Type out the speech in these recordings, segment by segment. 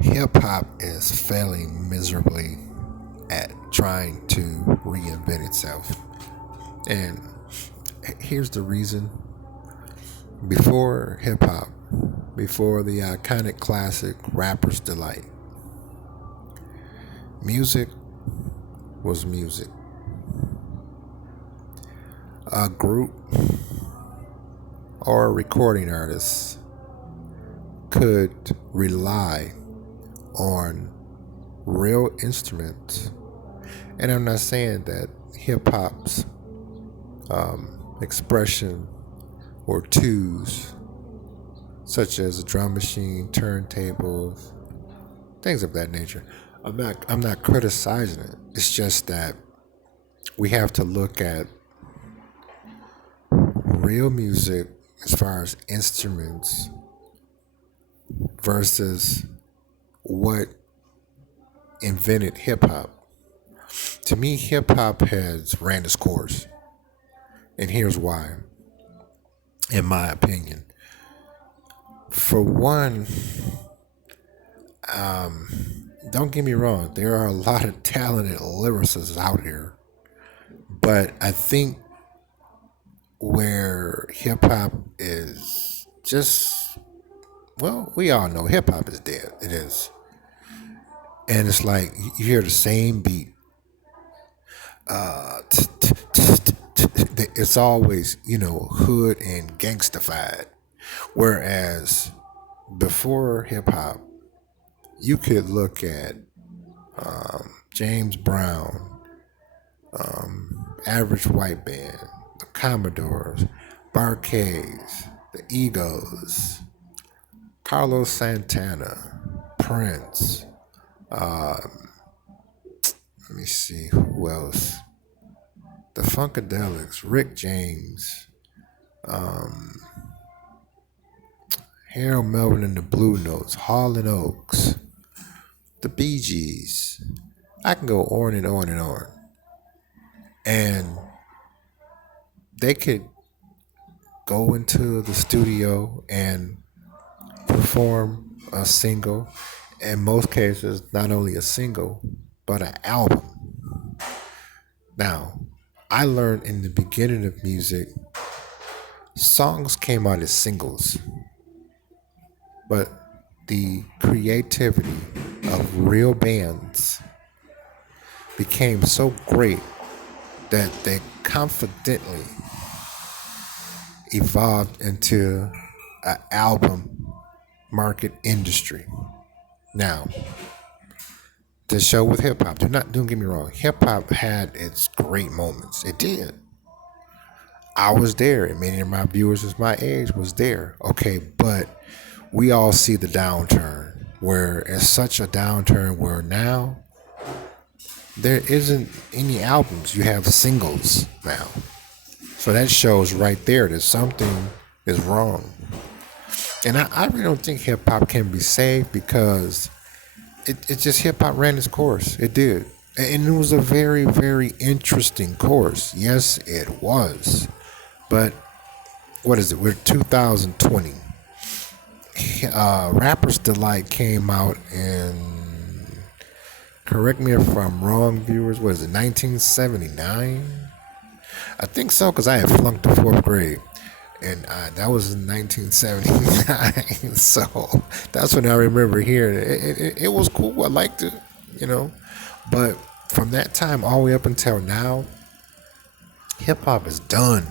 Hip hop is failing miserably at trying to reinvent itself. And here's the reason. Before hip hop, before the iconic classic Rapper's Delight, music was music. A group or a recording artist could rely on real instruments. And I'm not saying that hip hop's expression or twos, such as a drum machine, turntables, things of that nature. I'm not criticizing it. It's just that we have to look at real music as far as instruments versus what invented hip hop. To me, hip hop has ran its course, and here's why. In my opinion, for one, don't get me wrong, there are a lot of talented lyricists out here, but I think where hip hop is just, well, we all know hip hop is dead. It is. And it's like you hear the same beat. It's always, hood and gangstified. Whereas before hip hop, you could look at James Brown, Average White Band, the Commodores, Barcades, the Egos, Carlos Santana, Prince. Let me see who else. The Funkadelics, Rick James, Harold Melvin and the Blue Notes, Hall and Oaks, the Bee Gees. I can go on and on and on. And they could go into the studio and perform a single. In most cases, not only a single, but an album. Now, I learned in the beginning of music, songs came out as singles, but the creativity of real bands became so great that they confidently evolved into an album market industry. Now, the show with hip hop, don't get me wrong, hip hop had its great moments. It did. I was there, and many of my viewers as my age was there. Okay, but we all see the downturn where it's such a downturn where now there isn't any albums. You have singles now. So that shows right there that something is wrong. And I really don't think hip hop can be saved because it just hip hop ran its course. It did. And it was a very, very interesting course. Yes, it was. But what is it? We're 2020. Rapper's Delight came out in, correct me if I'm wrong, viewers, what is it, 1979? I think so, because I had flunked the fourth grade. And that was in 1979. So that's when I remember hearing it. It was cool. I liked it, you know. But from that time all the way up until now, hip hop is done.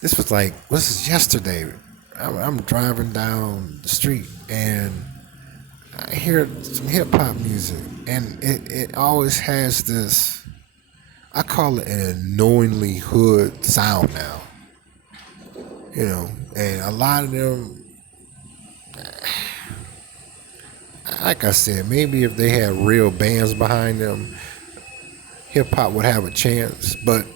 This is yesterday. I'm driving down the street and I hear some hip hop music, and it always has this. I call it an annoyingly hood sound now, and a lot of them, like I said, maybe if they had real bands behind them, hip hop would have a chance. But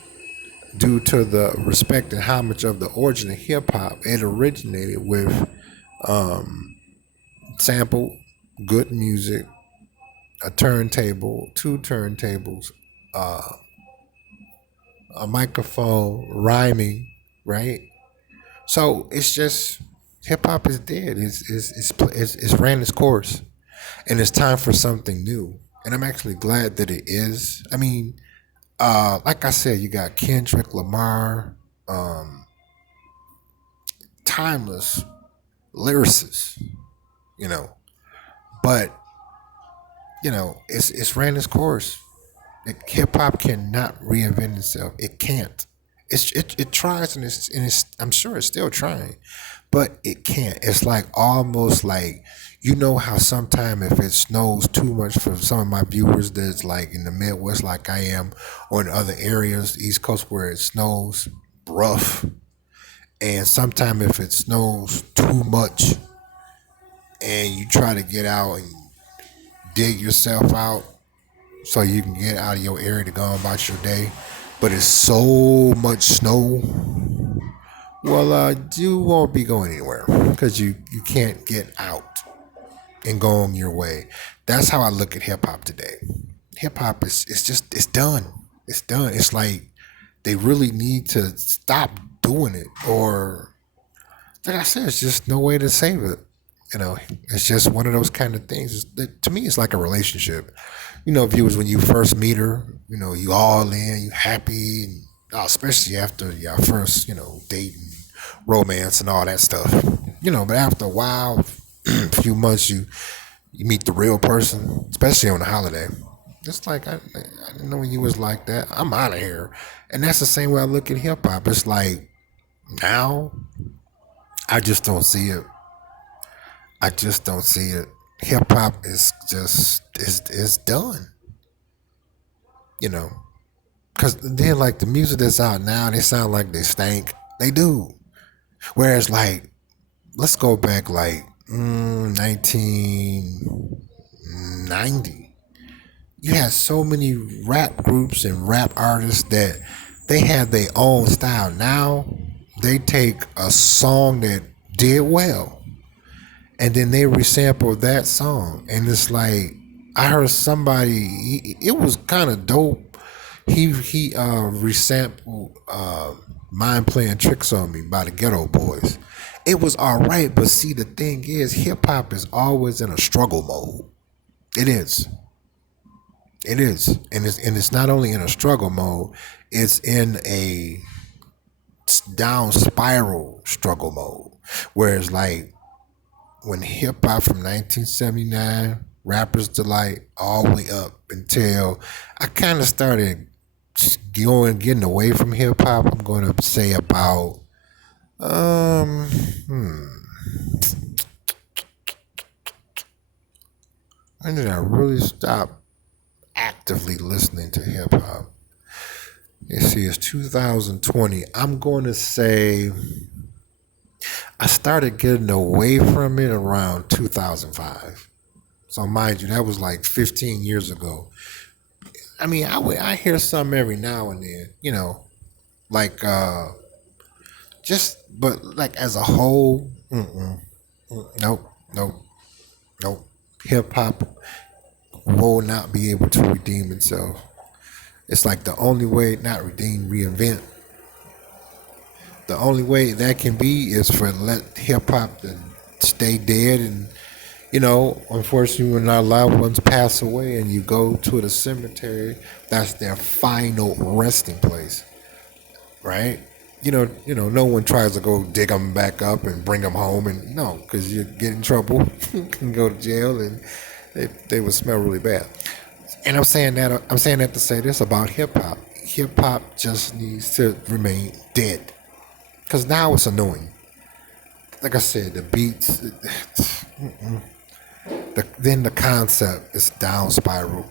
due to the respect and homage of the origin of hip hop, it originated with sample, good music, a turntable, two turntables, a microphone, rhyming, right? So it's just Hip hop is dead. It's ran its course, and it's time for something new. And I'm actually glad that it is. I mean, like I said, you got Kendrick Lamar, um, timeless lyricists, you know. But it's ran its course. Hip hop cannot reinvent itself. It can't. It tries and it's I'm sure it's still trying, but it can't. It's like almost like how sometime if it snows too much for some of my viewers that's like in the Midwest like I am, or in other areas, East Coast where it snows rough, and sometime if it snows too much and you try to get out and dig yourself out so you can get out of your area to go about your day, but it's so much snow. Well, you won't be going anywhere because you can't get out and go on your way. That's how I look at hip hop today. Hip hop is it's just it's done. It's done. It's like they really need to stop doing it, or like I said, it's just no way to save it. It's just one of those kind of things. To me, it's like a relationship. Viewers, when you first meet her, you all in, you happy, and, especially after your first, date and romance and all that stuff. But after a while, a few months, you meet the real person, especially on the holiday. It's like I didn't know you was like that. I'm out of here, and that's the same way I look at hip hop. It's like now I just don't see it. I just don't see it. Hip hop is just is done. You know, because then like the music that's out now, they sound like they stank. They do. Whereas like let's go back like 1990. You had so many rap groups and rap artists that they had their own style. Now they take a song that did well and then they resample that song, and it's like I heard somebody. It was kind of dope. He resampled "Mind Playing Tricks on Me" by the Ghetto Boys. It was all right, but see, the thing is, hip hop is always in a struggle mode. It is. It is, and it's not only in a struggle mode. It's in a down spiral struggle mode. Whereas, like when hip hop from 1979, Rappers Delight, all the way up until I kind of started getting away from hip hop. I'm going to say about um, hmm, when did I really stop actively listening to hip hop? Let's see, it's 2020. I'm going to say I started getting away from it around 2005. So mind you, that was like 15 years ago. I mean, I hear some every now and then, like just but like as a whole, nope, nope, nope. Hip hop will not be able to redeem itself. It's like the only way, not redeem, reinvent. The only way that can be is for let hip hop to stay dead, and unfortunately, when our loved ones pass away and you go to the cemetery, that's their final resting place, right? No one tries to go dig them back up and bring them home, and no, because you get in trouble, you can go to jail, and they would smell really bad. And I'm saying that to say this about hip hop. Hip hop just needs to remain dead, because now it's annoying. Like I said, the beats, then the concept is down spiral.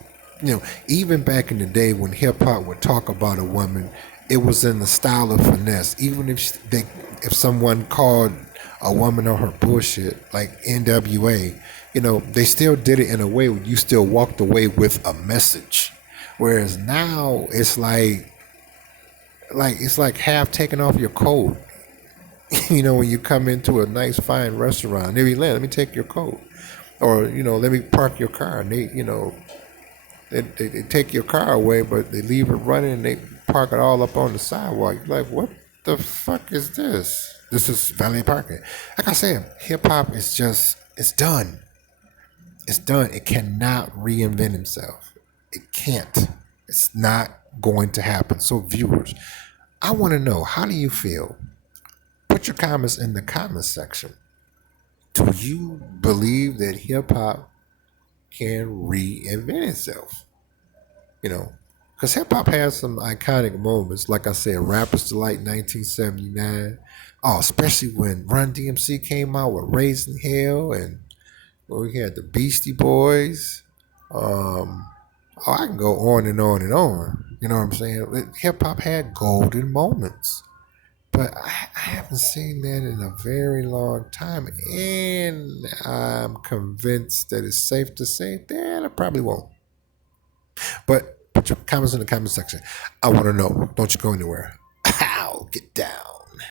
Even back in the day when hip hop would talk about a woman, it was in the style of finesse. Even if someone called a woman on her bullshit, like NWA, they still did it in a way where you still walked away with a message. Whereas now it's like half taking off your coat. When you come into a nice fine restaurant, they be like, let me take your coat, or let me park your car. And they take your car away, but they leave it running and they park it all up on the sidewalk. You're like, what the fuck is this? This is valet parking. Like I said, hip hop is just it's done. It's done. It cannot reinvent itself. It can't. It's not going to happen. So viewers, I want to know, how do you feel? Put your comments in the comments section. Do you believe that hip hop can reinvent itself? You know, because hip hop has some iconic moments. Like I said, Rappers Delight 1979. Oh, especially when Run DMC came out with Raising Hell, and we had the Beastie Boys. Um, oh, I can go on and on and on. You know what I'm saying? Hip hop had golden moments. But I haven't seen that in a very long time. And I'm convinced that it's safe to say that I probably won't. But put your comments in the comment section. I want to know. Don't you go anywhere. Ow, get down.